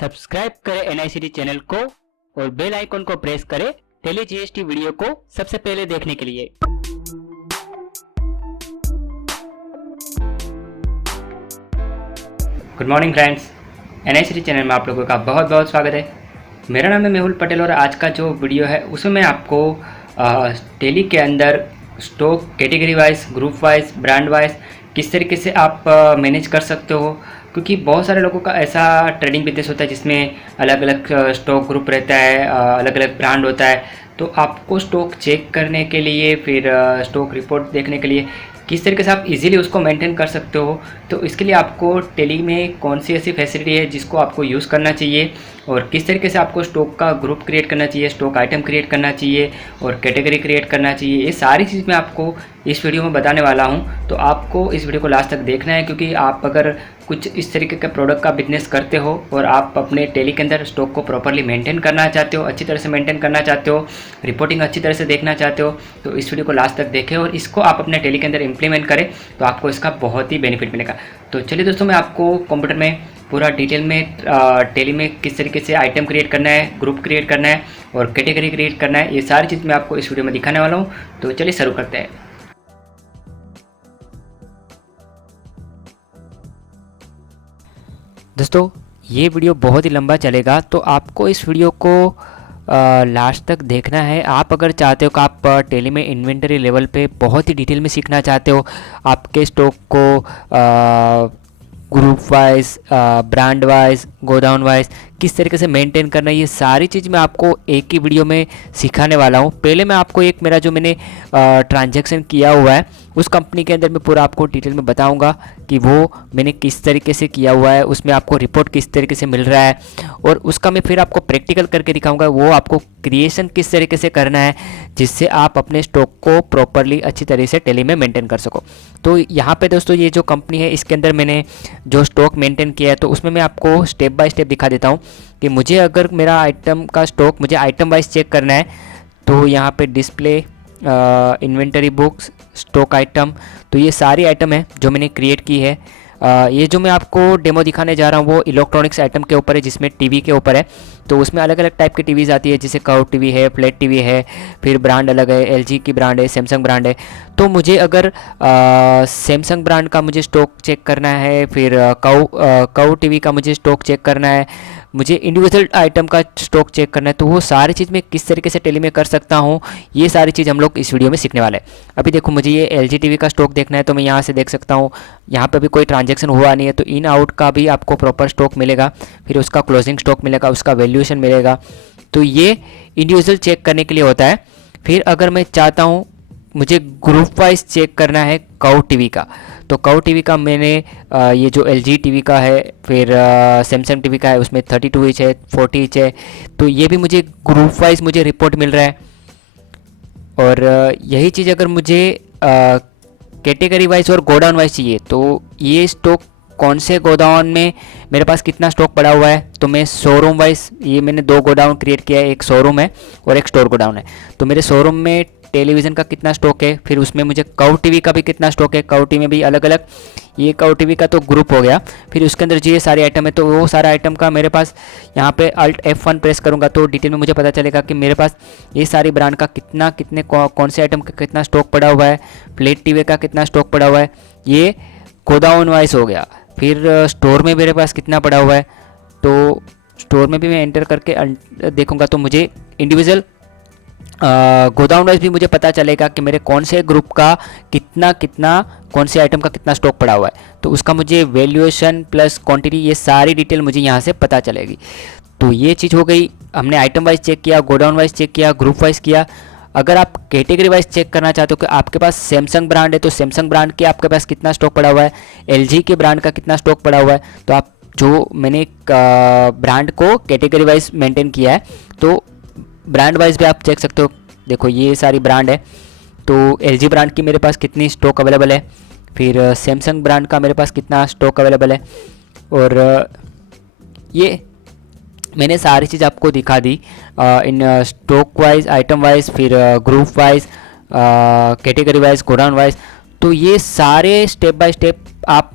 Subscribe करें एनआईसीटी channel को और बेल आइकन को प्रेस करें टेली जीएसटी वीडियो को सबसे पहले देखने के लिए। गुड मॉर्निंग फ्रेंड्स, एनआईसीटी चैनल में आप लोगों का बहुत बहुत स्वागत है। मेरा नाम है मेहुल पटेल और आज का जो वीडियो है उसमें मैं आपको टेली के अंदर stock category wise, group wise, brand wise किस तरीके से आप मैनेज कर सकते हो, क्योंकि बहुत सारे लोगों का ऐसा ट्रेडिंग बिजनेस होता है जिसमें अलग अलग स्टॉक ग्रुप रहता है, अलग अलग ब्रांड होता है। तो आपको स्टॉक चेक करने के लिए, फिर स्टॉक रिपोर्ट देखने के लिए किस तरीके से आप इजीली उसको मेंटेन कर सकते हो, तो इसके लिए आपको टेली में कौन सी ऐसी फैसिलिटी है जिसको आपको यूज़ करना चाहिए और किस तरीके से आपको स्टॉक का ग्रुप क्रिएट करना चाहिए, स्टॉक आइटम क्रिएट करना चाहिए और कैटेगरी क्रिएट करना चाहिए, ये सारी चीज़ मैं आपको इस वीडियो में बताने वाला हूं। तो आपको इस वीडियो को लास्ट तक देखना है, क्योंकि आप अगर कुछ इस तरीके के प्रोडक्ट का बिजनेस करते हो और आप अपने टेली के अंदर स्टॉक को प्रॉपरली मेंटेन करना चाहते हो, अच्छी तरह से मेंटेन करना चाहते हो, रिपोर्टिंग अच्छी तरह से देखना चाहते हो, तो इस वीडियो को लास्ट तक देखें और इसको आप अपने टेली के अंदर इम्प्लीमेंट करें तो आपको इसका बहुत ही बेनिफिट मिलेगा। तो चलिए दोस्तों, मैं आपको कंप्यूटर में पूरा डिटेल में टेली में किस तरीके से आइटम क्रिएट करना है, ग्रुप क्रिएट करना है और कैटेगरी क्रिएट करना है, ये सारी चीज़ मैं आपको इस वीडियो में दिखाने वाला हूँ। तो चलिए शुरू करते हैं। दोस्तों, ये वीडियो बहुत ही लंबा चलेगा, तो आपको इस वीडियो को लास्ट तक देखना है। आप अगर चाहते हो कि आप टेली में इन्वेंटरी लेवल पे बहुत ही डिटेल में सीखना चाहते हो, आपके स्टॉक को group wise, brand wise, godown wise किस तरीके से मेंटेन करना है, ये सारी चीज़ मैं आपको एक ही वीडियो में सिखाने वाला हूँ। पहले मैं आपको एक मेरा जो मैंने ट्रांजैक्शन किया हुआ है उस कंपनी के अंदर मैं पूरा आपको डिटेल में बताऊंगा कि वो मैंने किस तरीके से किया हुआ है, उसमें आपको रिपोर्ट किस तरीके से मिल रहा है और उसका मैं फिर आपको प्रैक्टिकल करके दिखाऊंगा वो आपको क्रिएशन किस तरीके से करना है जिससे आप अपने स्टॉक को प्रॉपरली अच्छी तरह से टेली में मेंटेन कर सको। तो यहाँ पे दोस्तों, ये जो कंपनी है इसके अंदर मैंने जो स्टॉक मेंटेन किया है तो उसमें मैं आपको स्टेप बाय स्टेप दिखा देता हूँ कि मुझे अगर मेरा आइटम का स्टॉक मुझे आइटम वाइज चेक करना है तो यहाँ पे display, inventory books, stock item, तो ये सारी आइटम है जो मैंने क्रिएट की है। ये जो मैं आपको डेमो दिखाने जा रहा हूँ वो इलेक्ट्रॉनिक्स आइटम के ऊपर है, जिसमें टीवी के ऊपर है। तो उसमें अलग अलग टाइप की टीवीज़ आती है, जैसे कर्व टीवी है, फ्लैट टीवी है, फिर ब्रांड अलग है, एलजी की ब्रांड है, सैमसंग ब्रांड है। तो मुझे अगर सैमसंग ब्रांड का मुझे स्टॉक चेक करना है, फिर कर्व टीवी का मुझे स्टॉक चेक करना है, मुझे इंडिविजुअल आइटम का स्टॉक चेक करना है, तो वो सारी चीज़ मैं किस तरीके से टेली में कर सकता हूँ, ये सारी चीज़ हम लोग इस वीडियो में सीखने वाले हैं। अभी देखो, मुझे ये एलजी टीवी का स्टॉक देखना है तो मैं यहाँ से देख सकता हूँ, यहाँ पे भी कोई ट्रांजैक्शन हुआ नहीं है, तो इन आउट का भी आपको प्रॉपर स्टॉक मिलेगा, फिर उसका क्लोजिंग स्टॉक मिलेगा, उसका वैल्यूएशन मिलेगा। तो ये इंडिविजुअल चेक करने के लिए होता है। फिर अगर मैं चाहता हूँ मुझे ग्रुप वाइज चेक करना है कर्व टीवी का, तो कर्व टीवी का मैंने ये जो एलजी टीवी का है, फिर सैमसंग टीवी का है, उसमें 32 इंच है, 40 इंच है, तो ये भी मुझे ग्रुप वाइज मुझे रिपोर्ट मिल रहा है। और यही चीज़ अगर मुझे कैटेगरी वाइज और गोडाउन वाइज चाहिए, तो ये स्टॉक कौन से गोडाउन में मेरे पास कितना स्टॉक पड़ा हुआ है, तो मैं शोरूम वाइज, ये मैंने दो गोडाउन क्रिएट किया है, एक शोरूम है और एक स्टोर गोडाउन है। तो मेरे शोरूम में टेलीविज़न का कितना स्टॉक है, फिर उसमें मुझे कर्व टीवी का भी कितना स्टॉक है, कर्व टीवी में भी अलग अलग, ये कर्व टीवी का तो ग्रुप हो गया। फिर उसके अंदर जो ये सारे आइटम है तो वो सारा आइटम का मेरे पास यहाँ पे Alt F1 प्रेस करूँगा तो डिटेल में मुझे पता चलेगा कि मेरे पास ये सारी ब्रांड का कितने कौन से आइटम का कितना स्टॉक पड़ा हुआ है, फ्लैट टीवी का कितना स्टॉक पड़ा हुआ है, ये गोडाउन वाइज हो गया। फिर स्टोर में मेरे पास कितना पड़ा हुआ है, तो स्टोर में भी मैं एंटर करके देखूँगा तो मुझे इंडिविजुअल गोडाउन वाइज भी मुझे पता चलेगा कि मेरे कौन से ग्रुप का कितना कौन से आइटम का कितना स्टॉक पड़ा हुआ है, तो उसका मुझे वैल्यूएशन प्लस क्वांटिटी ये सारी डिटेल मुझे यहाँ से पता चलेगी। तो ये चीज़ हो गई, हमने आइटम वाइज चेक किया, गोडाउन वाइज चेक किया, ग्रुप वाइज किया। अगर आप कैटेगरी वाइज चेक करना चाहते हो कि आपके पास सैमसंग ब्रांड है तो सैमसंग ब्रांड के आपके पास कितना स्टॉक पड़ा हुआ है, एलजी के ब्रांड का कितना स्टॉक पड़ा हुआ है, तो आप जो मैंने ब्रांड को कैटेगरी वाइज मेंटेन किया है तो ब्रांड वाइज भी आप चेक सकते हो। देखो, ये सारी ब्रांड है, तो एलजी ब्रांड की मेरे पास कितनी स्टॉक अवेलेबल है, फिर सैमसंग ब्रांड का मेरे पास कितना स्टॉक अवेलेबल है, और ये मैंने सारी चीज़ आपको दिखा दी इन स्टॉक वाइज, आइटम वाइज, फिर group wise, category wise, godown wise. तो ये सारे स्टेप बाय स्टेप आप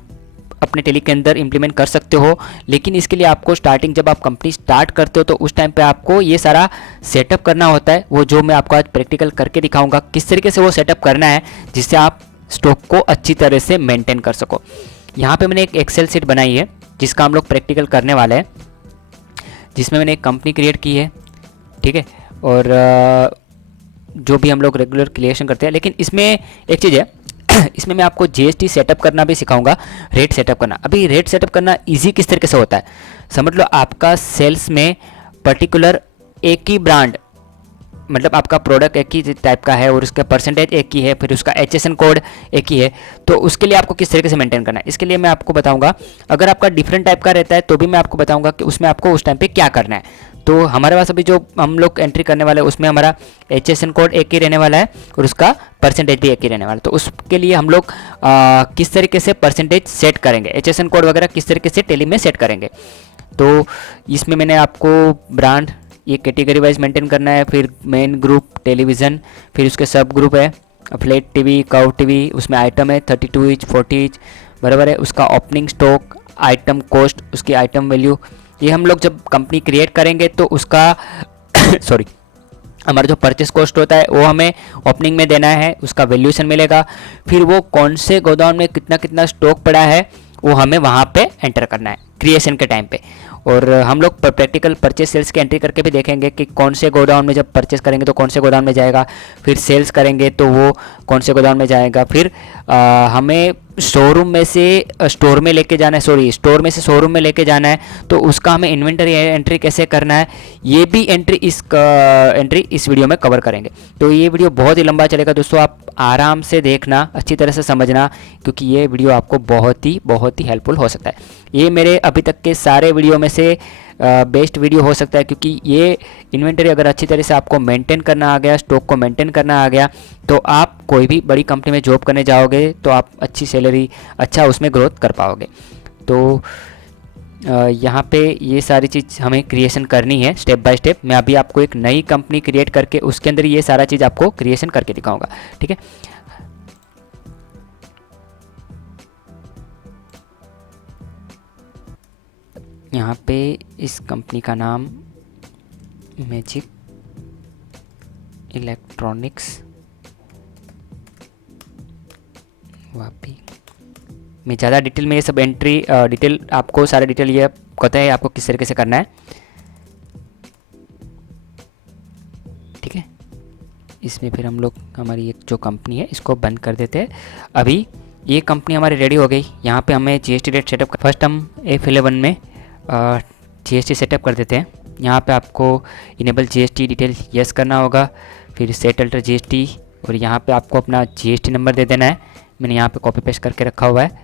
अपने टेली के अंदर इम्प्लीमेंट कर सकते हो, लेकिन इसके लिए आपको स्टार्टिंग जब आप कंपनी स्टार्ट करते हो तो उस टाइम पे आपको ये सारा सेटअप करना होता है, वो जो मैं आपको आज प्रैक्टिकल करके दिखाऊंगा किस तरीके से वो सेटअप करना है जिससे आप स्टॉक को अच्छी तरह से मेंटेन कर सको। यहाँ पे मैंने एक एक्सेल शीट बनाई है जिसका हम लोग प्रैक्टिकल करने वाले हैं, जिसमें मैंने एक कंपनी क्रिएट की है, ठीक है, और जो भी हम लोग रेगुलर क्रिएशन करते हैं। लेकिन इसमें एक चीज़ है इसमें मैं आपको जीएसटी सेटअप करना भी सिखाऊंगा, रेट सेटअप करना। अभी रेट सेटअप करना इजी किस तरीके से होता है, समझ लो आपका सेल्स में पर्टिकुलर एक ही ब्रांड, मतलब आपका प्रोडक्ट एक ही टाइप का है और उसका परसेंटेज एक ही है, फिर उसका एचएसएन कोड एक ही है, तो उसके लिए आपको किस तरीके से मेंटेन करना है इसके लिए मैं आपको बताऊंगा। अगर आपका डिफरेंट टाइप का रहता है तो भी मैं आपको बताऊंगा कि उसमें आपको उस टाइम पे क्या करना है। तो हमारे पास अभी जो हम लोग एंट्री करने वाले हैं उसमें हमारा एचएसएन कोड एक ही रहने वाला है और उसका परसेंटेज भी एक ही रहने वाला है। तो उसके लिए हम लोग किस तरीके से परसेंटेज सेट करेंगे, एचएसएन कोड वगैरह किस तरीके से टेली में सेट करेंगे, तो इसमें मैंने आपको ब्रांड ये कैटेगरी वाइज मेंटेन करना है, फिर मेन ग्रुप टेलीविज़न, फिर उसके सब ग्रुप है फ्लैट टीवी, कर्व टीवी, उसमें आइटम है 32 इंच 40 इंच, बराबर है, उसका ओपनिंग स्टॉक, आइटम कॉस्ट, उसकी आइटम वैल्यू। ये हम लोग जब कंपनी क्रिएट करेंगे तो उसका सॉरी हमारा जो परचेस कॉस्ट होता है वो हमें ओपनिंग में देना है, उसका वैल्यूएशन मिलेगा, फिर वो कौन से गोदाम में कितना कितना स्टॉक पड़ा है वो हमें वहाँ पे एंटर करना है क्रिएशन के टाइम पे। और हम लोग प्रैक्टिकल परचेस सेल्स की एंट्री करके भी देखेंगे कि कौन से गोडाउन में जब परचेस करेंगे तो कौन से गोदाम में जाएगा, फिर सेल्स करेंगे तो वो कौन से गोदाम में जाएगा, फिर हमें शोरूम में से स्टोर में लेके जाना है, सॉरी स्टोर में से शोरूम में लेके जाना है, तो उसका हमें इन्वेंटरी एंट्री कैसे करना है, ये भी एंट्री इस वीडियो में कवर करेंगे। तो ये वीडियो बहुत ही लंबा चलेगा दोस्तों, आप आराम से देखना, अच्छी तरह से समझना, क्योंकि ये वीडियो आपको बहुत ही हेल्पफुल हो सकता है। ये मेरे अभी तक के सारे वीडियो में से बेस्ट वीडियो हो सकता है, क्योंकि ये इन्वेंटरी अगर अच्छी तरह से आपको मेंटेन करना आ गया, स्टॉक को मेंटेन करना आ गया, तो आप कोई भी बड़ी कंपनी में जॉब करने जाओगे तो आप अच्छी सैलरी, अच्छा उसमें ग्रोथ कर पाओगे। तो यहाँ पे ये सारी चीज़ हमें क्रिएशन करनी है स्टेप बाय स्टेप। मैं अभी आपको एक नई कंपनी क्रिएट करके उसके अंदर ये सारा चीज़ आपको क्रिएशन करके दिखाऊंगा, ठीक है। यहाँ पे इस कंपनी का नाम मैजिक इलेक्ट्रॉनिक्स, वापी। मैं ज़्यादा डिटेल में ये सब एंट्री डिटेल आपको सारे डिटेल ये पता है आपको किस तरीके से करना है, ठीक है। इसमें फिर हम लोग हमारी एक जो कंपनी है इसको बंद कर देते हैं। अभी ये कंपनी हमारी रेडी हो गई। यहाँ पे हमें जीएसटी रेट सेटअप, फर्स्ट हम F11 में जीएसटी सेटअप कर देते हैं। यहाँ पे आपको इनेबल जीएसटी डिटेल यस करना होगा, फिर सेट अल्टर जीएसटी, और यहाँ पे आपको अपना जीएसटी नंबर दे देना है। मैंने यहाँ पे कॉपी पेस्ट करके रखा हुआ है।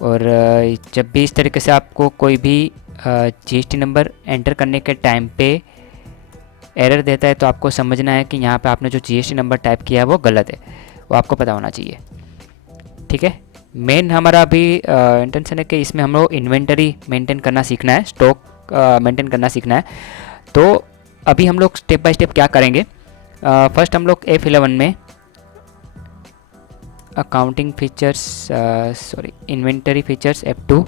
और जब भी इस तरीके से आपको कोई भी जीएसटी नंबर एंटर करने के टाइम पे एरर देता है तो आपको समझना है कि यहाँ पे आपने जो जीएसटी नंबर टाइप किया है वो गलत है, वो आपको पता होना चाहिए, ठीक है। मेन हमारा अभी इंटेंशन है कि इसमें हम लोग इन्वेंटरी मेंटेन करना सीखना है, स्टॉक मेंटेन करना सीखना है। तो अभी हम लोग स्टेप बाय स्टेप क्या करेंगे, फर्स्ट हम लोग F11 में accounting features, sorry inventory features F2,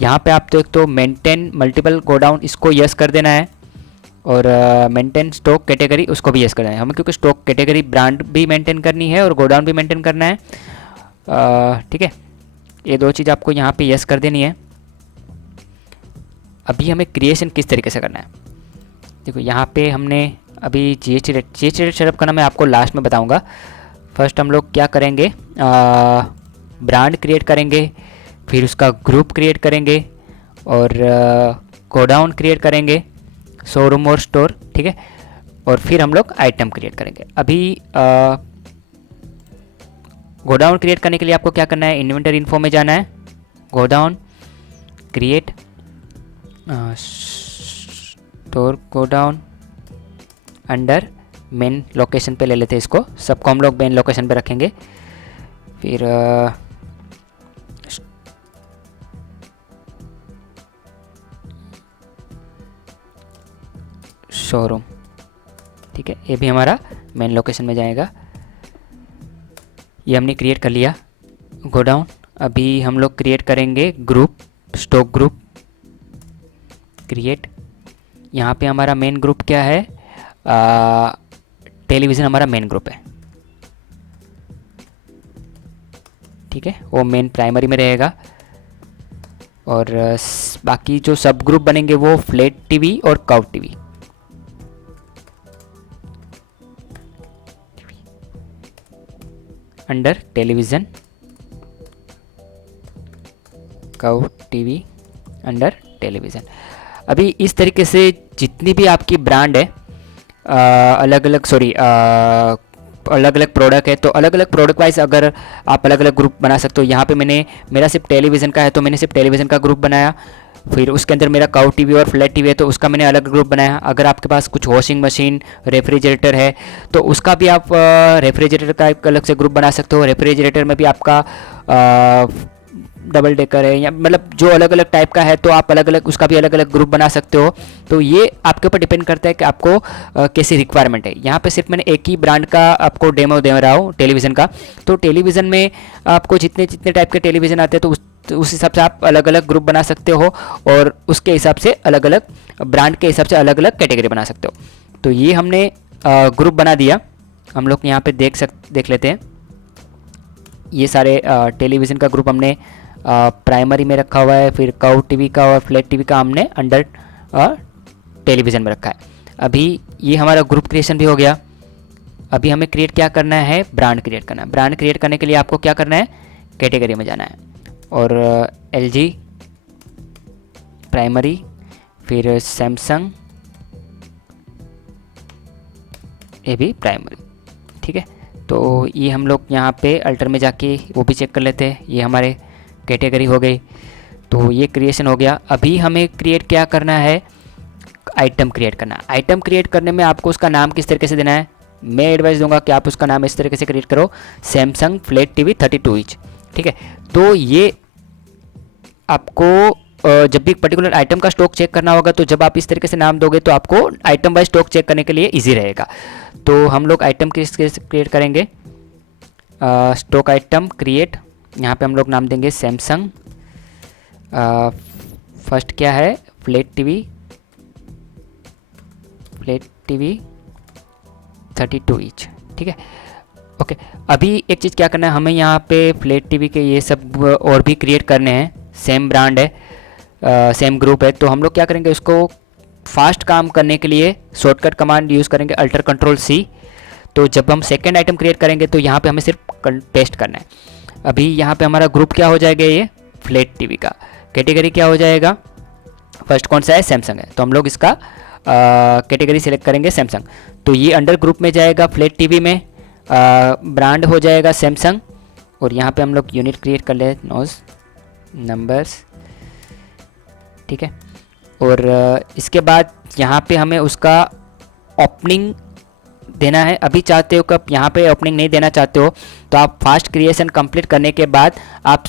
यहाँ पे आप तो मेंटेन मल्टीपल गोडाउन इसको यस कर देना है, और मेंटेन स्टॉक कैटेगरी उसको भी यस करना है हमें, क्योंकि स्टॉक कैटेगरी ब्रांड भी मेंटेन करनी है और गोडाउन भी मेंटेन करना है, ठीक है। ये दो चीज़ आपको यहाँ पे यस कर देनी है। अभी हमें क्रिएशन किस तरीके से करना है, देखो यहाँ पे हमने अभी जीएसटी रेट सेटअप करना मैं आपको लास्ट में बताऊँगा। फर्स्ट हम लोग क्या करेंगे, ब्रांड क्रिएट करेंगे, फिर उसका ग्रुप क्रिएट करेंगे, और गोडाउन क्रिएट करेंगे, शोरूम और स्टोर, ठीक है, और फिर हम लोग आइटम क्रिएट करेंगे। अभी गोडाउन क्रिएट करने के लिए आपको क्या करना है, इन्वेंटरी इन्फो में जाना है, godown create store godown under main location पे ले लेते हैं इसको, सबको हम लोग मेन लोकेशन पे रखेंगे। फिर शोरूम, ठीक है, ये भी हमारा मेन लोकेशन में जाएगा। ये हमने क्रिएट कर लिया गोडाउन। अभी हम लोग क्रिएट करेंगे ग्रुप, स्टॉक ग्रुप क्रिएट। यहाँ पे हमारा मेन ग्रुप क्या है, टेलीविज़न हमारा मेन ग्रुप है, ठीक है, वो मेन प्राइमरी में रहेगा। और बाकी जो सब ग्रुप बनेंगे वो फ्लैट टीवी और curve TV. Under television, curve TV under television. अभी इस तरीके से जितनी भी आपकी ब्रांड है, अलग अलग प्रोडक्ट है, तो अलग अलग प्रोडक्ट वाइज अगर आप अलग अलग ग्रुप बना सकते हो। यहाँ पे मेरा सिर्फ टेलीविज़न का है तो मैंने सिर्फ टेलीविज़न का ग्रुप बनाया। फिर उसके अंदर मेरा कर्व टीवी और फ्लैट टीवी है तो उसका मैंने अलग ग्रुप बनाया। अगर आपके पास कुछ वॉशिंग मशीन, रेफ्रिजरेटर है तो उसका भी आप रेफ्रिजरेटर का एक अलग से ग्रुप बना सकते हो। रेफ्रिजरेटर में भी आपका डबल डेकर है या मतलब जो अलग अलग टाइप का है तो आप अलग अलग उसका भी अलग अलग ग्रुप बना सकते हो। तो ये आपके ऊपर डिपेंड करता है कि आपको कैसी रिक्वायरमेंट है। यहाँ पे सिर्फ मैंने एक ही ब्रांड का आपको डेमो दे रहा हूँ टेलीविज़न का। तो टेलीविज़न में आपको जितने जितने टाइप के टेलीविज़न आते हैं तो उस हिसाब से आप अलग अलग ग्रुप बना सकते हो और उसके हिसाब से अलग अलग ब्रांड के हिसाब से अलग अलग कैटेगरी बना सकते हो। तो ये हमने ग्रुप बना दिया। हम लोग यहाँ पे देख लेते हैं। ये सारे टेलीविज़न का ग्रुप हमने प्राइमरी में रखा हुआ है, फिर कर्व टीवी का और फ्लैट टीवी का हमने अंडर टेलीविज़न में रखा है। अभी ये हमारा ग्रुप क्रिएशन भी हो गया। अभी हमें क्रिएट क्या करना है, ब्रांड क्रिएट करना है। ब्रांड क्रिएट करने के लिए आपको क्या करना है, कैटेगरी में जाना है और LG प्राइमरी, फिर सैमसंग, ये भी प्राइमरी, ठीक है। तो ये हम लोग यहाँ पे अल्टर में जाके वो भी चेक कर लेते हैं। ये हमारे कैटेगरी हो गई। तो ये क्रिएशन हो गया। अभी हमें क्रिएट क्या करना है, आइटम क्रिएट करना है। आइटम क्रिएट करने में आपको उसका नाम किस तरीके से देना है, मैं एडवाइस दूंगा कि आप उसका नाम इस तरीके से क्रिएट करो, सैमसंग फ्लैट टीवी 32 इंच, ठीक है। तो ये आपको जब भी पर्टिकुलर आइटम का स्टॉक चेक करना होगा तो जब आप इस तरीके से नाम दोगे तो आपको आइटम वाइज स्टॉक चेक करने के लिए ईजी रहेगा। तो हम लोग आइटम क्रिएट करेंगे, स्टॉक आइटम क्रिएट। यहाँ पे हम लोग नाम देंगे सैमसंग। फर्स्ट क्या है, फ्लैट टीवी 32 इंच, ठीक है, ओके। अभी एक चीज़ क्या करना है, हमें यहाँ पे फ्लैट टीवी के ये सब और भी क्रिएट करने हैं। सेम ब्रांड है, सेम ग्रुप है, तो हम लोग क्या करेंगे, उसको फास्ट काम करने के लिए शॉर्टकट कमांड यूज़ करेंगे, अल्टर कंट्रोल C। तो जब हम सेकेंड आइटम क्रिएट करेंगे तो यहाँ पे हमें सिर्फ पेस्ट करना है। अभी यहाँ पे हमारा ग्रुप क्या हो जाएगा, ये फ्लैट टीवी का। कैटेगरी क्या हो जाएगा, फर्स्ट कौन सा है, सैमसंग है, तो हम लोग इसका कैटेगरी सिलेक्ट करेंगे सैमसंग। तो ये अंडर ग्रुप में जाएगा फ्लैट टीवी में, ब्रांड हो जाएगा सैमसंग। और यहाँ पे हम लोग यूनिट क्रिएट कर ले, नोज नंबर्स, ठीक है। और इसके बाद यहाँ पे हमें उसका ओपनिंग देना है। अभी चाहते हो कब यहाँ पे ओपनिंग नहीं देना चाहते हो तो आप फास्ट क्रिएशन कंप्लीट करने के बाद आप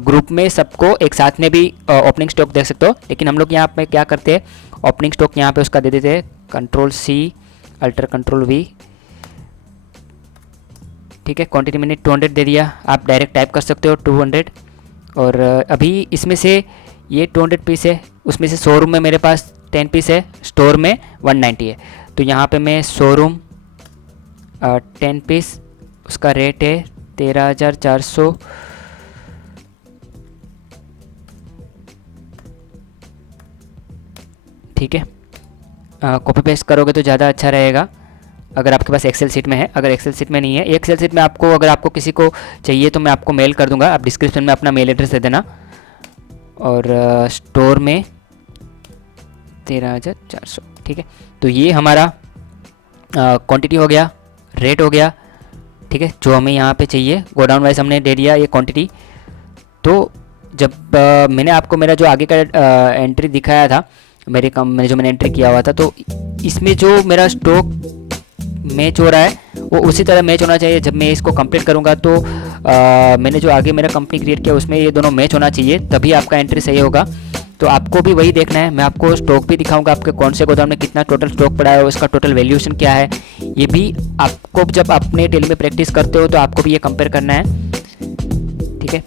ग्रुप में सबको एक साथ में भी ओपनिंग स्टॉक देख सकते हो। लेकिन हम लोग यहाँ पे क्या करते हैं, ओपनिंग स्टॉक यहाँ पे उसका दे देते हैं, control C alter control V, ठीक है। क्वांटिटी मैंने 200 दे दिया, आप डायरेक्ट टाइप कर सकते हो 200। और अभी इसमें से ये 200 पीस है, उसमें से शोरूम में मेरे पास 10 पीस है, स्टोर में 190 है। तो यहाँ पे मैं शोरूम 10 पीस, उसका रेट है 13,400, ठीक है। कॉपी पेस्ट करोगे तो ज़्यादा अच्छा रहेगा अगर आपके पास एक्सेल शीट में है। अगर एक्सेल शीट में नहीं है, एक्सेल शीट में आपको अगर आपको किसी को चाहिए तो मैं आपको मेल कर दूंगा, आप डिस्क्रिप्शन में अपना मेल एड्रेस दे देना। और स्टोर में 13,400, ठीक है। तो ये हमारा क्वांटिटी हो गया, रेट हो गया, ठीक है, जो हमें यहाँ पे चाहिए। गोडाउन वाइज हमने दे दिया ये क्वांटिटी। तो जब मैंने आपको मेरा जो आगे का एंट्री दिखाया था, मैंने जो मैंने एंट्री किया हुआ था, तो इसमें जो मेरा स्टॉक मैच हो रहा है वो उसी तरह मैच होना चाहिए। जब मैं इसको कंप्लीट करूँगा तो मैंने जो आगे मेरा कंपनी क्रिएट किया उसमें ये दोनों मैच होना चाहिए, तभी आपका एंट्री सही होगा। तो आपको भी वही देखना है। मैं आपको स्टॉक भी दिखाऊंगा, आपके कौन से गोदाम में कितना टोटल स्टॉक पड़ा है, उसका टोटल वैल्यूएशन क्या है, ये भी आपको जब अपने टेली में प्रैक्टिस करते हो तो आपको भी ये कंपेयर करना है, ठीक है।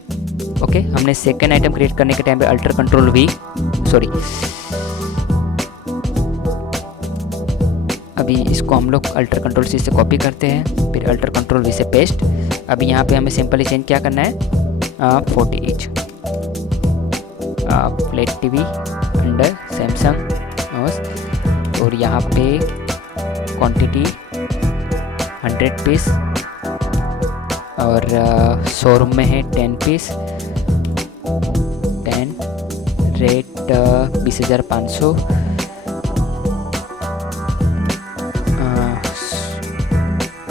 ओके, हमने सेकेंड आइटम क्रिएट करने के टाइम पे अल्टर कंट्रोल वी, सॉरी, अभी इसको हम लोग अल्टर कंट्रोल सी से कॉपी करते हैं, फिर अल्टर कंट्रोल वी से पेस्ट। अभी यहाँ पे हमें सिंपली चेंज क्या करना है, 40 inch flat TV under Samsung, और यहाँ पे क्वांटिटी 100 पीस, और शोरूम में है 10 पीस, 10, रेट 20,500,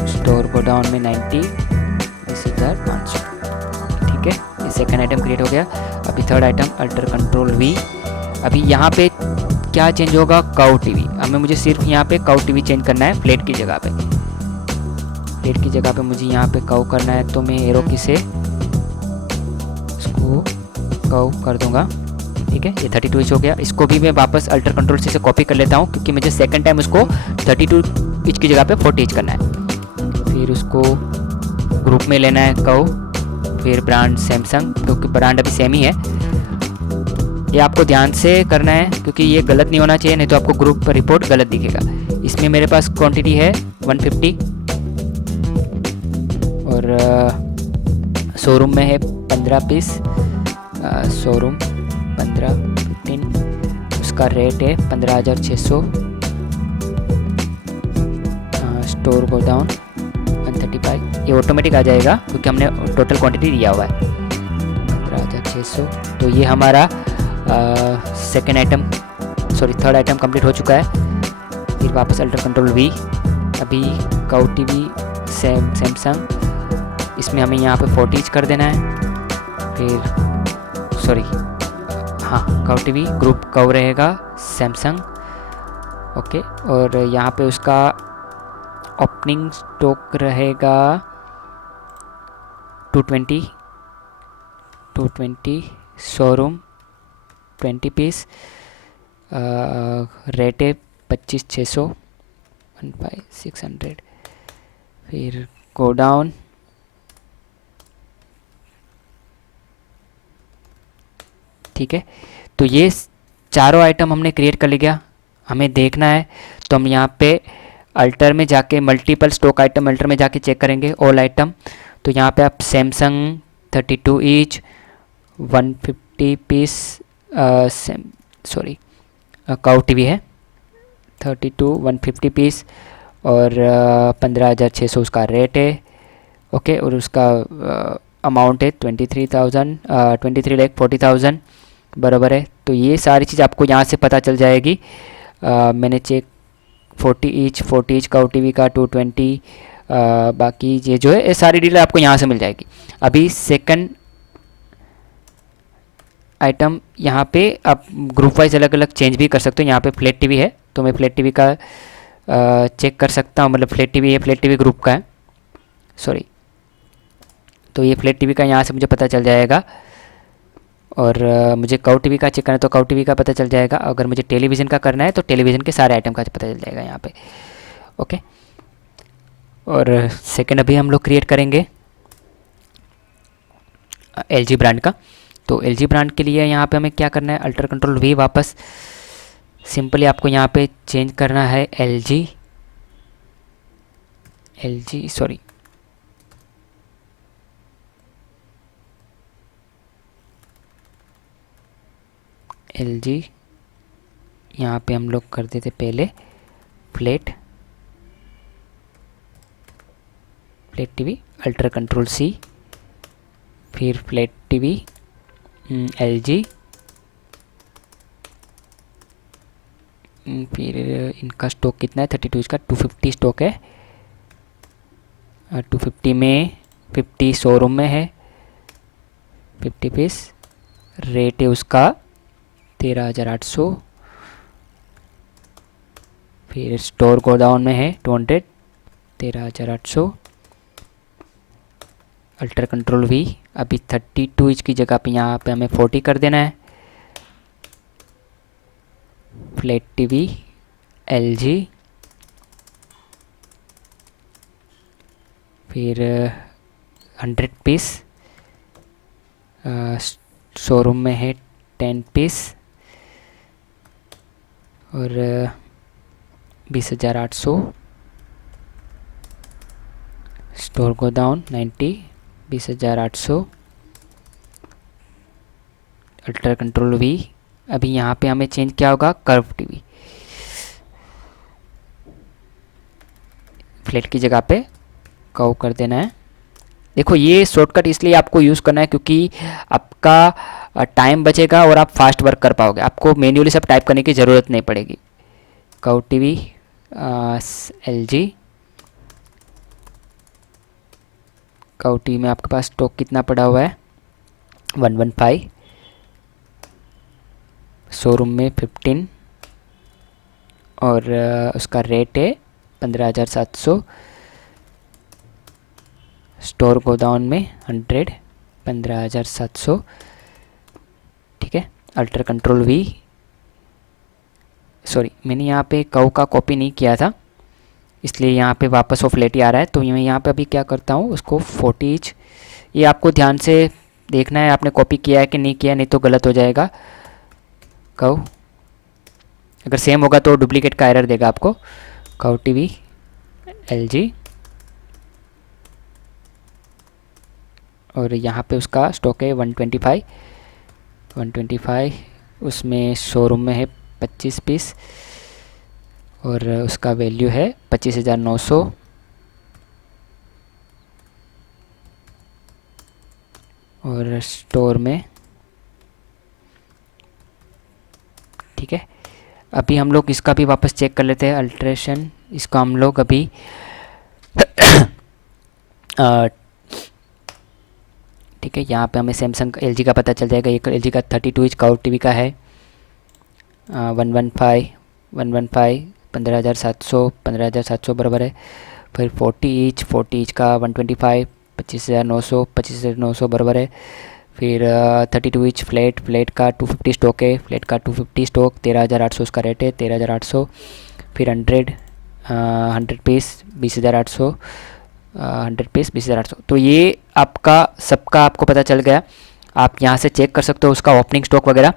स्टोर गोडाउन में 90, 20,500। ठीक है, ये सेकेंड आइटम क्रिएट हो गया। अभी third item alter control we. अभी यहाँ पे क्या चेंज होगा, काउ टीवी। हमें मुझे सिर्फ यहाँ पे काउ टीवी चेंज करना है प्लेट की जगह पे। प्लेट की जगह पे मुझे यहाँ पे काउ करना है, तो मैं एरो की से इसको काउ कर दूंगा। ठीक है, ये 32 इंच हो गया। इसको भी मैं वापस अल्टर कंट्रोल से कॉपी कर लेता हूँ, क्योंकि मुझे सेकंड टाइम उसको 32 इंच की जगह पे 40 इंच करना है। फिर उसको ग्रुप में लेना है काउ, फिर ब्रांड सैमसंग, क्योंकि ब्रांड अभी सेम ही है। ये आपको ध्यान से करना है, क्योंकि ये गलत नहीं होना चाहिए, नहीं तो आपको ग्रुप पर रिपोर्ट गलत दिखेगा। इसमें मेरे पास क्वांटिटी है 150, और शोरूम में है 15 पीस, शोरूम 15, उसका रेट है 15,600, स्टोर गोडाउन 135। ये ऑटोमेटिक आ जाएगा क्योंकि हमने टोटल क्वांटिटी दिया हुआ है 15,600। तो ये हमारा second item, sorry third item complete हो चुका है। फिर वापस अल्टर कंट्रोल वी। अभी काउ टीवी सैमसंग, इसमें हमें यहाँ पे 40 इंच कर देना है। फिर सॉरी, हाँ, काउ टीवी ग्रुप काउ रहेगा सैमसंग। ओके, और यहाँ पे उसका ओपनिंग स्टॉक रहेगा 220, शोरूम 20 पीस, रेट है 25,600, 15,600। फिर गोडाउन ठीक है। तो ये चारों आइटम हमने क्रिएट कर लिया। हमें देखना है तो हम यहाँ पे अल्टर में जाके मल्टीपल स्टॉक आइटम अल्टर में जाके चेक करेंगे ऑल आइटम। तो यहाँ पे आप सैमसंग 32 इंच 150 पीस, सॉरी काउ टीवी है 32 150 पीस, और 15,600 उसका रेट है। ओके, और उसका अमाउंट है 23,40,000 बराबर है। तो ये सारी चीज़ आपको यहाँ से पता चल जाएगी। मैंने चेक 40 इंच काउ टीवी का 220, बाकी ये जो है ये सारी डिटेल आपको यहाँ से मिल जाएगी। अभी सेकंड आइटम यहाँ पे आप ग्रुप वाइज अलग अलग चेंज भी कर सकते हो। यहाँ पे फ्लैट टीवी है तो मैं फ्लैट टीवी का चेक कर सकता हूँ, मतलब फ्लैट टीवी है, फ्लैट टीवी ग्रुप का है, सॉरी। तो ये फ्लैट टीवी का यहाँ से मुझे पता चल जाएगा। और मुझे काउ टीवी का चेक करना है तो काउ टीवी का पता चल जाएगा। अगर मुझे टेलीविज़न का करना है तो टेलीविज़न के सारे आइटम का पता चल जाएगा यहाँ पे। ओके, और सेकंड अभी हम लोग क्रिएट करेंगे LG ब्रांड का। तो LG ब्रांड के लिए यहाँ पे हमें क्या करना है, अल्टर कंट्रोल वी, वापस सिंपली आपको यहाँ पे चेंज करना है LG, सॉरी LG, यहाँ पे हम लोग कर देते पहले flat TV alter control C, फिर फ्लैट टीवी LG, फिर इनका स्टॉक कितना है 32 इसका 250 स्टॉक है, 250 में 50 शोरूम में है 50 पीस, रेट है उसका 13,800, फिर स्टोर गोडाउन में है 200, 13,800, अल्टर कंट्रोल वी। अभी 32 इंच की जगह पे यहाँ पे हमें 40 कर देना है, फ्लैट टीवी LG, फिर 100 पीस शोरूम में है 10 पीस और 20,800। Store godown 90, 20,800। Alter control we. अभी यहाँ पे हमें चेंज क्या होगा, कर्व टीवी, फ्लैट की जगह पे कर्व कर देना है। देखो ये शॉर्टकट इसलिए आपको यूज़ करना है क्योंकि आपका टाइम बचेगा और आप फास्ट वर्क कर पाओगे, आपको मैन्युअली सब टाइप करने की ज़रूरत नहीं पड़ेगी। Curve TV LG। Curve TV में आपके पास स्टॉक कितना पड़ा हुआ है, 115। शोरूम में 15 और उसका रेट है 15,700। स्टोर गोडाउन में 100, 15,700। ठीक है। Alter control we. सॉरी, मैंने यहाँ पे कर्व का कॉपी नहीं किया था इसलिए यहाँ पे वापस वो फ्लैट ही आ रहा है। तो मैं यहाँ पे अभी क्या करता हूँ, उसको 40। ये आपको ध्यान से देखना है आपने कॉपी किया है कि नहीं किया, नहीं तो गलत हो जाएगा। कर्व अगर सेम होगा तो डुप्लीकेट का एरर देगा आपको। कर्व टीवी LG और यहाँ पे उसका स्टॉक है 125। उसमें शोरूम में है 25 पीस और उसका वैल्यू है 25,900। और स्टोर में, ठीक है। अभी हम लोग इसका भी वापस चेक कर लेते हैं अल्ट्रेशन। इसको हम लोग अभी ठीक है, यहाँ पे हमें सैमसंग LG का पता चल जाएगा। ये LG का 32 इंच कर्व टीवी का है, 115, 15,700, 15,700 बराबर है। फिर 40 इंच का 125, 25,900 बराबर है। फिर 32 इंच फ्लैट का 250 स्टॉक है, फ्लैट का 250 स्टॉक, 13,800 उसका रेट है, 13,800। फिर 100 पीस 20,800, 100 पीस 20,800। तो ये आपका सबका आपको पता चल गया। आप यहाँ से चेक कर सकते हो उसका ओपनिंग स्टॉक वगैरह।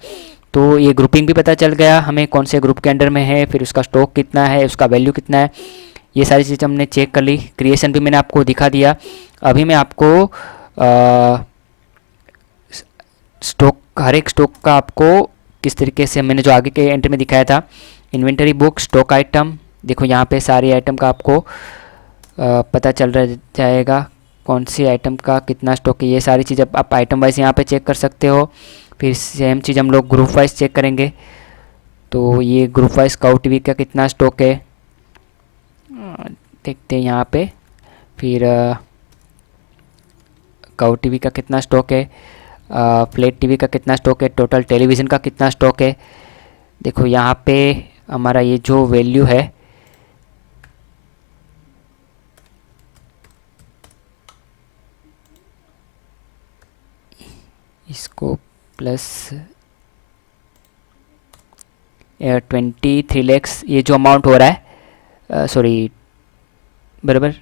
तो ये ग्रुपिंग भी पता चल गया हमें कौन से ग्रुप के अंडर में है, फिर उसका स्टॉक कितना है, उसका वैल्यू कितना है, ये सारी चीज़ें हमने चेक कर ली। क्रिएशन भी मैंने आपको दिखा दिया। अभी मैं आपको स्टॉक, हर एक स्टॉक का आपको किस तरीके से मैंने जो आगे के एंट्री में दिखाया था, इन्वेंटरी बुक, स्टॉक आइटम, देखो यहाँ पे सारी आइटम का आपको पता चल रहा जाएगा कौन सी आइटम का कितना स्टॉक है। ये सारी चीज़ आप आइटम वाइज यहाँ पे चेक कर सकते हो। फिर सेम चीज़ हम लोग ग्रुप वाइज चेक करेंगे। तो ये ग्रुप वाइज कर्व टीवी का कितना स्टॉक है देखते हैं यहाँ पे। फिर कर्व टीवी का कितना स्टॉक है, फ्लैट टीवी का कितना स्टॉक है, टोटल टेलीविज़न का कितना स्टॉक है। देखो यहाँ पे हमारा ये जो वैल्यू है इसको प्लस 23 लाख ये जो अमाउंट हो रहा है, सॉरी बराबर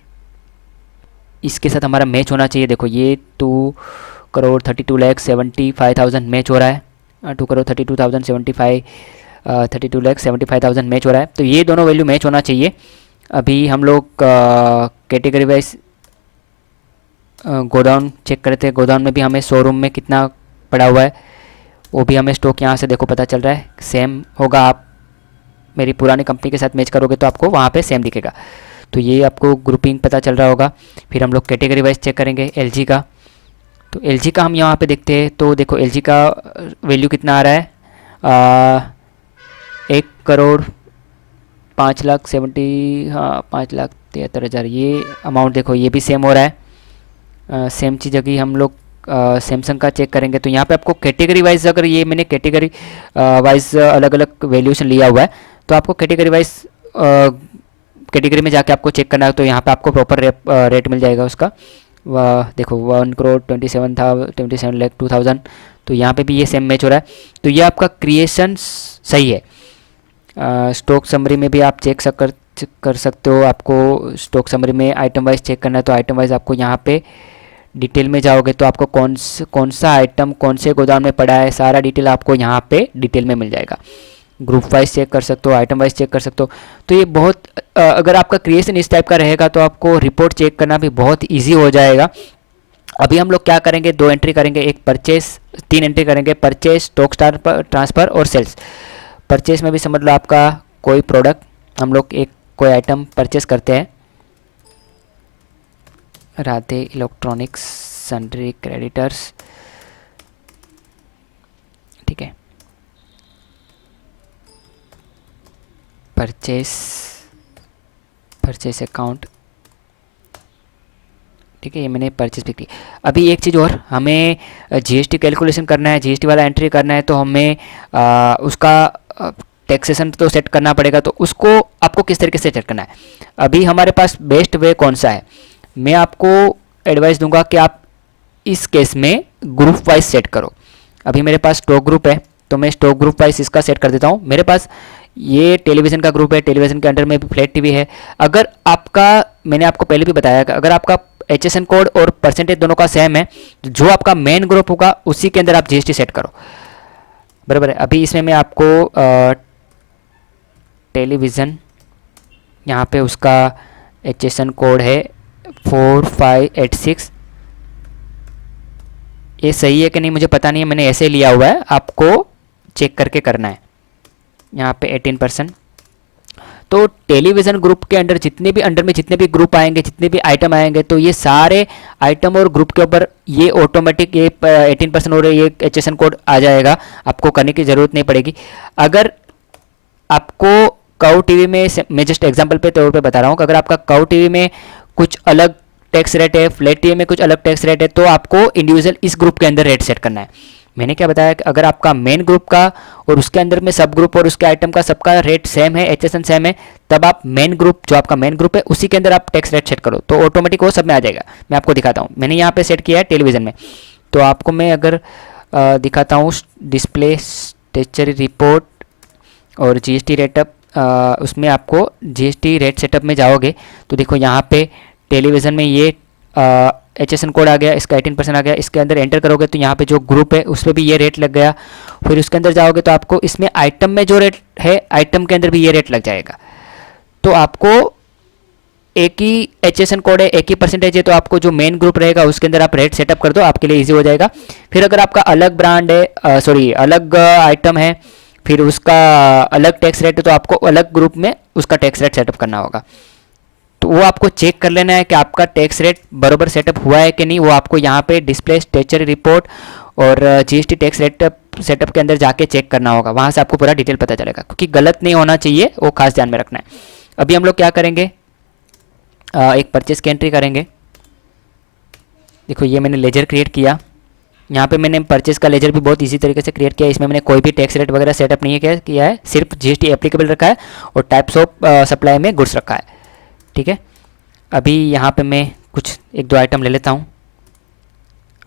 इसके साथ हमारा मैच होना चाहिए। देखो ये 2,32,75,000 मैच हो रहा है, 2,32,075, 32,75,000 मैच हो रहा है। तो ये दोनों वैल्यू मैच होना चाहिए। अभी हम लोग कैटेगरी वाइज गोडाउन चेक करते हैं। गोडाउन में भी हमें शोरूम में कितना पड़ा हुआ है वो भी हमें स्टॉक यहाँ से देखो पता चल रहा है, सेम होगा। आप मेरी पुरानी कंपनी के साथ मैच करोगे तो आपको वहाँ पे सेम दिखेगा। तो ये आपको ग्रुपिंग पता चल रहा होगा। फिर हम लोग कैटेगरी वाइज चेक करेंगे LG का। तो LG का हम यहाँ पे देखते हैं। तो देखो LG का वैल्यू कितना आ रहा है, 1,05,70,000, हाँ 5,73,000 ये अमाउंट। देखो ये भी सेम हो रहा है। सेम चीज़ अभी हम लोग सैमसंग का चेक करेंगे। तो यहाँ पे आपको कैटेगरी वाइज, अगर ये मैंने कैटेगरी वाइज अलग अलग वैल्यूशन लिया हुआ है तो आपको कैटेगरी वाइज कैटेगरी में जाके आपको चेक करना है। तो यहाँ पे आपको प्रॉपर रेट मिल जाएगा उसका। देखो 1,27,2,000। तो यहाँ पे भी ये सेम मैच हो रहा है। तो ये आपका क्रिएशन सही है। स्टॉक समरी में भी आप चेक कर सकते हो। आपको स्टॉक समरी में आइटम वाइज चेक करना है तो आइटम वाइज आपको यहाँ पे डिटेल में जाओगे तो आपको कौन सा आइटम कौन से गोदाम में पड़ा है, सारा डिटेल आपको यहाँ पे डिटेल में मिल जाएगा। ग्रुप वाइज चेक कर सकते हो, आइटम वाइज चेक कर सकते हो। तो ये बहुत अगर आपका क्रिएशन इस टाइप का रहेगा तो आपको रिपोर्ट चेक करना भी बहुत ईजी हो जाएगा। अभी हम लोग क्या करेंगे, 2 एंट्री करेंगे, एक परचेस, 3 एंट्री करेंगे, परचेस, स्टॉक ट्रांसफ़र और सेल्स। परचेस में भी समझ लो आपका कोई प्रोडक्ट, हम लोग एक कोई आइटम परचेस करते हैं, राधे इलेक्ट्रॉनिक्स, सन्ड्री क्रेडिटर्स, ठीक है। परचेस अकाउंट, ठीक है, ये मैंने परचेस भी की। अभी एक चीज़ और, हमें जीएसटी कैलकुलेशन करना है, जीएसटी वाला एंट्री करना है, तो हमें उसका टैक्सेशन तो सेट करना पड़ेगा। तो उसको आपको किस तरीके से सेट करना है, अभी हमारे पास बेस्ट वे कौन सा है, मैं आपको एडवाइस दूंगा कि आप इस केस में ग्रुप वाइज सेट करो। अभी मेरे पास स्टॉक ग्रुप है, तो मैं स्टॉक ग्रुप वाइज इसका सेट कर देता हूँ। मेरे पास ये टेलीविज़न का ग्रुप है, टेलीविज़न के अंडर में भी फ्लैट टीवी है। अगर आपका, मैंने आपको पहले भी बताया कि अगर आपका HSN कोड और परसेंटेज दोनों का सेम है, तो जो आपका मेन ग्रुप होगा उसी के अंदर आप जीएसटी सेट करो, बराबर है। अभी इसमें मैं आपको टेलीविज़न, यहाँ पे उसका HSN कोड है 4586। ये सही है कि नहीं मुझे पता नहीं है, मैंने ऐसे लिया हुआ है, आपको चेक करके करना है। यहाँ पे 18%। तो टेलीविज़न ग्रुप के अंडर जितने भी ग्रुप आएंगे, जितने भी आइटम आएंगे, तो ये सारे आइटम और ग्रुप के ऊपर ये ऑटोमेटिक ये 18% और ये HSN कोड आ जाएगा, आपको करने की ज़रूरत नहीं पड़ेगी। अगर आपको काऊ टीवी में, मैं जस्ट एग्जांपल पे तौर पे बता रहा हूँ कि अगर आपका काऊ टीवी में कुछ अलग टैक्स रेट है, फ्लैट टीवी में कुछ अलग टैक्स रेट है, तो आपको इंडिविजुअल इस ग्रुप के अंदर रेट सेट करना है। मैंने क्या बताया कि अगर आपका मेन ग्रुप का और उसके अंदर में सब ग्रुप और उसके आइटम का सबका रेट सेम है, HSN सेम है, तब आप मेन ग्रुप, जो आपका मेन ग्रुप है उसी के अंदर आप टैक्स रेट सेट करो, तो ऑटोमेटिक वो सब में आ जाएगा। मैं आपको दिखाता हूँ, मैंने यहाँ पे सेट किया है टेलीविज़न में। तो आपको मैं अगर दिखाता हूँ, डिस्प्ले, स्टेचरी रिपोर्ट और GST रेटअप, उसमें आपको GST रेट सेटअप में जाओगे तो देखो यहाँ पे टेलीविज़न में ये HSN कोड आ गया, इसका 18% आ गया। इसके अंदर एंटर करोगे तो यहाँ पे जो ग्रुप है उस पर भी ये रेट लग गया। फिर उसके अंदर जाओगे तो आपको इसमें आइटम में जो रेट है, आइटम के अंदर भी ये रेट लग जाएगा। तो आपको एक ही HSN कोड है, एक ही परसेंटेज है, तो आपको जो मेन ग्रुप रहेगा उसके अंदर आप रेट सेटअप कर दो, आपके लिए ईजी हो जाएगा। फिर अगर आपका अलग ब्रांड है, अलग आइटम है, फिर उसका अलग टैक्स रेट है, तो आपको अलग ग्रुप में उसका टैक्स रेट सेटअप करना होगा। तो वो आपको चेक कर लेना है कि आपका टैक्स रेट बराबर सेटअप हुआ है कि नहीं। वो आपको यहाँ पे डिस्प्ले, स्टेचरी रिपोर्ट और GST टैक्स सेटअप के अंदर जाके चेक करना होगा, वहाँ से आपको पूरा डिटेल पता चलेगा, क्योंकि गलत नहीं होना चाहिए, वो खास ध्यान में रखना है। अभी हम लोग क्या करेंगे, एक परचेस की एंट्री करेंगे। देखो ये मैंने लेजर क्रिएट किया, यहाँ पे मैंने परचेस का लेजर भी बहुत इजी तरीके से क्रिएट किया। इसमें मैंने कोई भी टैक्स रेट वगैरह सेटअप नहीं किया है, सिर्फ GST एप्लीकेबल रखा है और टाइप्स ऑफ सप्लाई में गुड्स रखा है, ठीक है। अभी यहाँ पे मैं कुछ 1-2 आइटम ले लेता हूँ।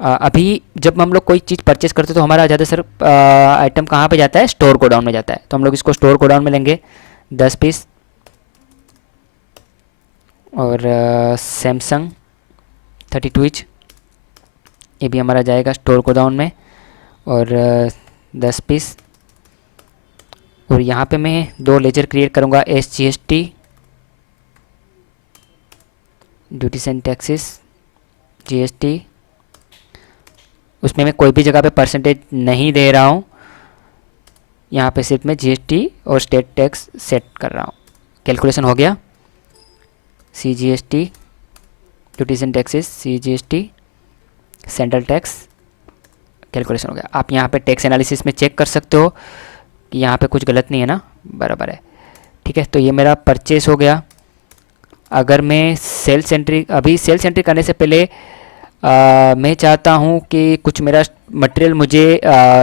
अभी जब हम लोग कोई चीज़ परचेस करते हैं तो हमारा ज़्यादातर आइटम कहाँ पे जाता है, स्टोर गोडाउन में जाता है। तो हम लोग इसको स्टोर गोडाउन में लेंगे 10 पीस। और सैमसंग 32 इंच, ये भी हमारा जाएगा स्टोर गोडाउन में, और 10 पीस। और यहाँ पे मैं 2 लेजर क्रिएट करूँगा, SGST, duties and taxes, GST। उसमें मैं कोई भी जगह पे परसेंटेज नहीं दे रहा हूँ, यहाँ पे सिर्फ मैं GST और स्टेट टैक्स सेट कर रहा हूँ। कैलकुलेशन हो गया, CGST, duties and taxes, CGST, central tax, calculation हो गया। आप यहाँ पे टैक्स एनालिसिस में चेक कर सकते हो कि यहाँ पे कुछ गलत नहीं है ना, बराबर है, ठीक है। तो ये मेरा परचेस हो गया। अगर मैं सेल्स एंट्री, अभी सेल्स एंट्री करने से पहले मैं चाहता हूँ कि कुछ मेरा मटेरियल मुझे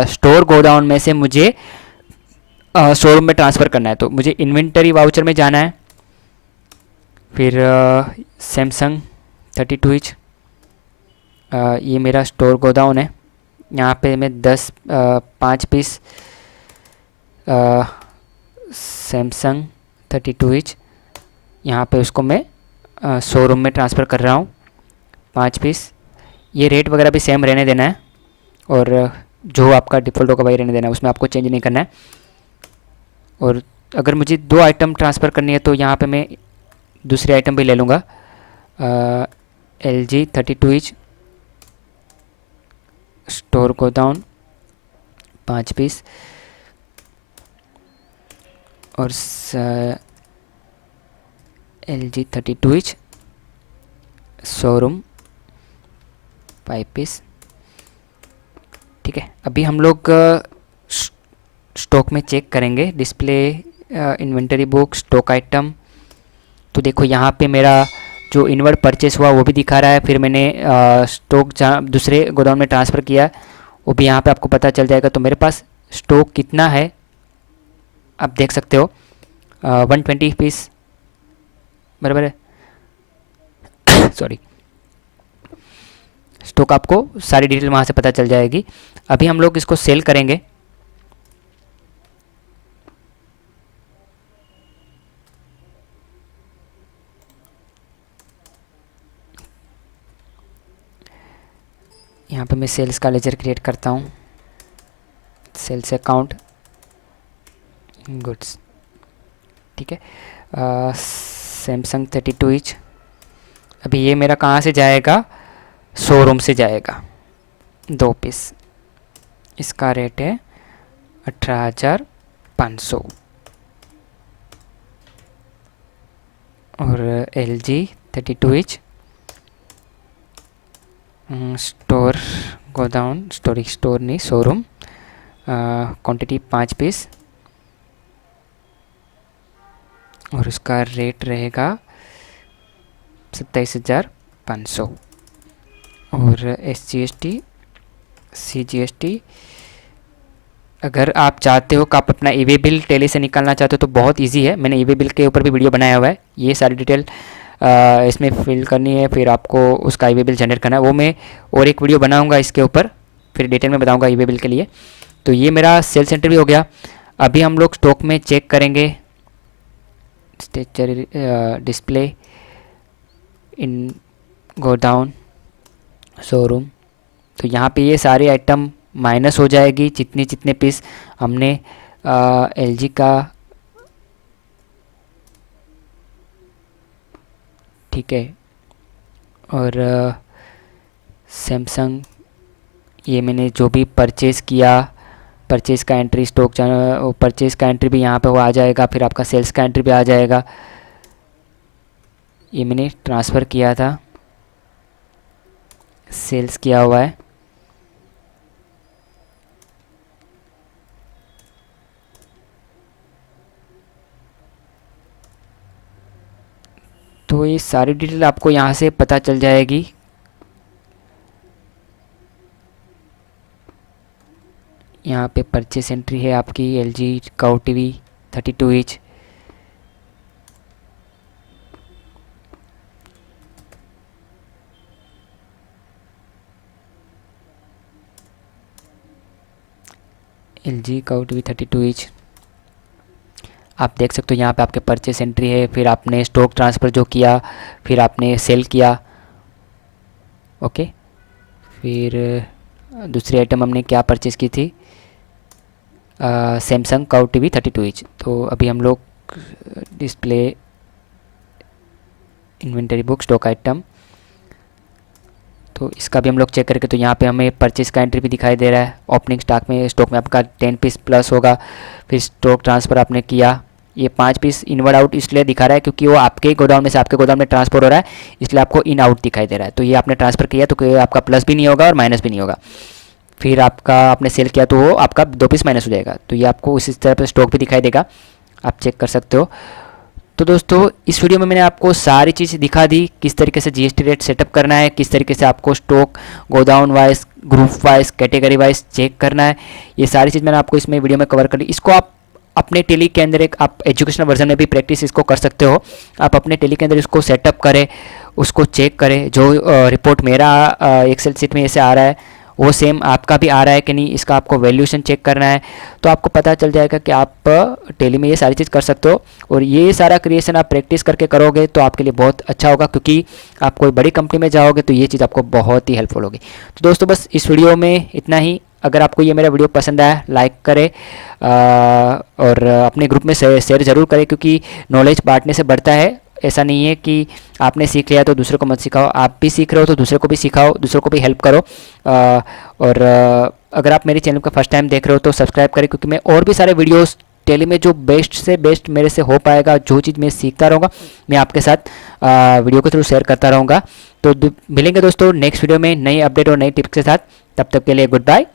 स्टोर गोडाउन में से मुझे शोरूम में ट्रांसफ़र करना है। तो मुझे इन्वेंटरी वाउचर में जाना है, फिर सैमसंग 32 इंच, ये मेरा स्टोर गोडाउन है। यहाँ पे मैं 5 पीस सैमसंग 32 इंच, यहाँ पे उसको मैं शोरूम में ट्रांसफ़र कर रहा हूँ 5 पीस। ये रेट वगैरह भी सेम रहने देना है और जो आपका डिफ़ॉल्ट होगा वही रहने देना है, उसमें आपको चेंज नहीं करना है। और अगर मुझे 2 आइटम ट्रांसफ़र करनी है तो यहाँ पे मैं दूसरे आइटम भी ले लूँगा, LG 32 inch store godown 5 piece और LG 32 इंच शोरूम 5 पीस। ठीक है, अभी हम लोग स्टॉक में चेक करेंगे display, inventory book, stock item. तो देखो यहाँ पे मेरा जो इनवर्ड परचेस हुआ वो भी दिखा रहा है, फिर मैंने स्टॉक जहाँ दूसरे गोदाम में ट्रांसफ़र किया वो भी यहाँ पे आपको पता चल जाएगा। तो मेरे पास स्टॉक कितना है आप देख सकते हो, 120 पीस बराबर है सॉरी। स्टॉक आपको सारी डिटेल वहाँ से पता चल जाएगी। अभी हम लोग इसको सेल करेंगे। यहाँ पे मैं सेल्स का लेजर क्रिएट करता हूँ, सेल्स अकाउंट गुड्स। ठीक है, सैमसंग 32 इंच। अभी ये मेरा कहाँ से जाएगा, शोरूम से जाएगा, 2 पीस। इसका रेट है 18,500। और LG 32 inch store godown, store नहीं शोरूम, क्वांटिटी 5 पीस और उसका रेट रहेगा 27,500। और SGST CGST अगर आप चाहते हो कि आप अपना ईवे बिल टेली से निकालना चाहते हो तो बहुत इजी है, मैंने ईवे बिल के ऊपर भी वीडियो बनाया हुआ है। ये सारी डिटेल इसमें फिल करनी है, फिर आपको उसका ईवे बिल जनरेट करना है, वो मैं और एक वीडियो बनाऊंगा इसके ऊपर, फिर डिटेल में बताऊंगा ईवे बिल के लिए। तो ये मेरा सेल सेंटर भी हो गया। अभी हम लोग स्टॉक में चेक करेंगे, statutory display in godown showroom. तो यहाँ पे ये सारे आइटम माइनस हो जाएगी, जितने पीस हमने LG का, ठीक है, और सैमसंग, ये मैंने जो भी परचेज़ किया, परचेज़ का एंट्री, स्टॉक परचेज़ का एंट्री भी यहाँ पे वो आ जाएगा, फिर आपका सेल्स का एंट्री भी आ जाएगा। ये मैंने ट्रांसफ़र किया था, सेल्स किया हुआ है। तो ये सारी डिटेल आपको यहाँ से पता चल जाएगी। यहाँ पे परचेस एंट्री है आपकी LG cow TV 32 inch. LG cow TV 32 inch आप देख सकते हो। यहाँ पे आपके परचेस एंट्री है, फिर आपने स्टॉक ट्रांसफ़र जो किया, फिर आपने सेल किया, ओके। फिर दूसरी आइटम हमने क्या परचेज़ की थी, सैमसंग काउ TV 32 इंच। तो अभी हम लोग display, inventory book, stock item, तो इसका भी हम लोग चेक करके, तो यहाँ पे हमें परचेज़ का एंट्री भी दिखाई दे रहा है। ओपनिंग स्टॉक में आपका 10 पीस प्लस होगा। फिर स्टॉक ट्रांसफ़र आपने किया, ये 5 पीस इनवर्ड आउट इसलिए दिखा रहा है क्योंकि वो आपके गोदाम में से आपके गोदाम में ट्रांसफ़र हो रहा है, इसलिए आपको इन आउट दिखाई दे रहा है। तो ये आपने ट्रांसफ़र किया तो आपका प्लस भी नहीं होगा और माइनस भी नहीं होगा। फिर आपका आपने सेल किया तो वो आपका 2 पीस माइनस हो जाएगा। तो ये आपको उसी तरह पर स्टॉक भी दिखाई देगा, आप चेक कर सकते हो। तो दोस्तों इस वीडियो में मैंने आपको सारी चीज़ दिखा दी, किस तरीके से GST रेट सेटअप करना है, किस तरीके से आपको stock godown wise, group wise, category wise check करना है। ये सारी चीज़ मैंने आपको इसमें वीडियो में कवर कर ली। इसको आप अपने टेली के अंदर एक आप एजुकेशनल वर्जन में भी प्रैक्टिस इसको कर सकते हो। आप अपने टेली के अंदर इसको सेटअप करें, उसको चेक करें। जो रिपोर्ट मेरा एक्सेल शीट में ऐसे आ रहा है वो सेम आपका भी आ रहा है कि नहीं, इसका आपको वैल्यूएशन चेक करना है। तो आपको पता चल जाएगा कि आप टेली में ये सारी चीज़ कर सकते हो। और ये सारा क्रिएशन आप प्रैक्टिस करके करोगे तो आपके लिए बहुत अच्छा होगा, क्योंकि आप कोई बड़ी कंपनी में जाओगे तो ये चीज़ आपको बहुत ही हेल्पफुल होगी। तो दोस्तों बस इस वीडियो में इतना ही। अगर आपको ये मेरा वीडियो पसंद आया लाइक करें और अपने ग्रुप में शेयर ज़रूर करें, क्योंकि नॉलेज बांटने से बढ़ता है। ऐसा नहीं है कि आपने सीख लिया तो दूसरों को मत सिखाओ, आप भी सीख रहे हो तो दूसरों को भी सिखाओ, दूसरों को भी हेल्प करो। और अगर आप मेरे चैनल का फर्स्ट टाइम देख रहे हो तो सब्सक्राइब करें, क्योंकि मैं और भी सारे वीडियोस टेली में जो बेस्ट से बेस्ट मेरे से हो पाएगा, जो चीज़ मैं सीखता रहूँगा, मैं आपके साथ वीडियो के थ्रू शेयर करता रहूँगा। तो मिलेंगे दोस्तों नेक्स्ट वीडियो में नई अपडेट और नई टिप्स के साथ। तब तक के लिए गुड बाय।